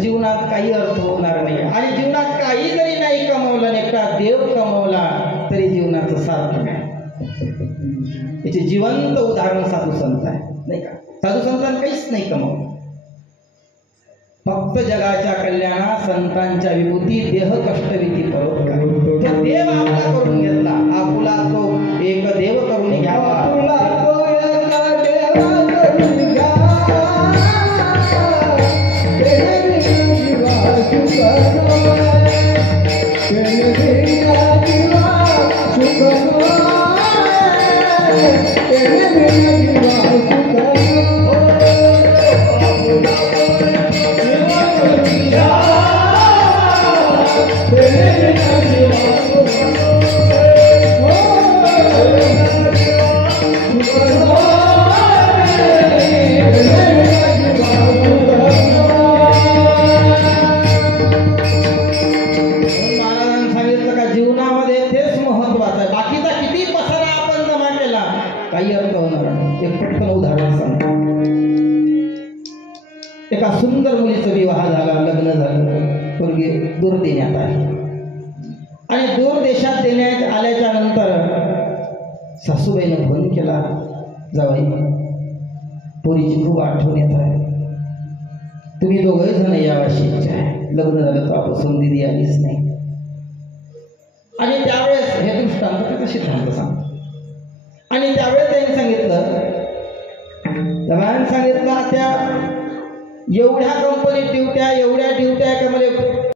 जीवनात काही अर्थ होणार नाही. आणि जीवनात काही जरी नाही कमवलं, एकटा देव कमवला तरी जीवनाचं सार्थक आहे. याचे जिवंत उदाहरण साधू संत आहे, नाही का? साधू संतांनी काहीच नाही कमवलं, फक्त जगाच्या कल्याणात संतांच्या विभूती देह कष्टविधी परोपकार. तो देव आपला करून घेतला, आपुला तो एक देव करून घ्यावा. काही अर्थ होणार नाही. एक पटकन उदाहरण सांगतो. एका सुंदर मुलीचा विवाह झाला, लग्न झालं, पोरगी दूर देण्यात आली आणि दूर देशात देण्यात आल्याच्या नंतर सासूबाईनं फोन केला, जावई पोरीची खूप आठवण येत आहे, तुम्ही दोघे जण यावर्षी इच्छा आहे. लग्न झालं तर आपण दिदी आलीच नाही. आणि त्यावेळेस हे दृष्टांत कशी थांबतं सांगतो. आणि त्यावेळेस त्यांनी सांगितलं, त्या त्या एवढ्या कंपनीत ड्युट्या,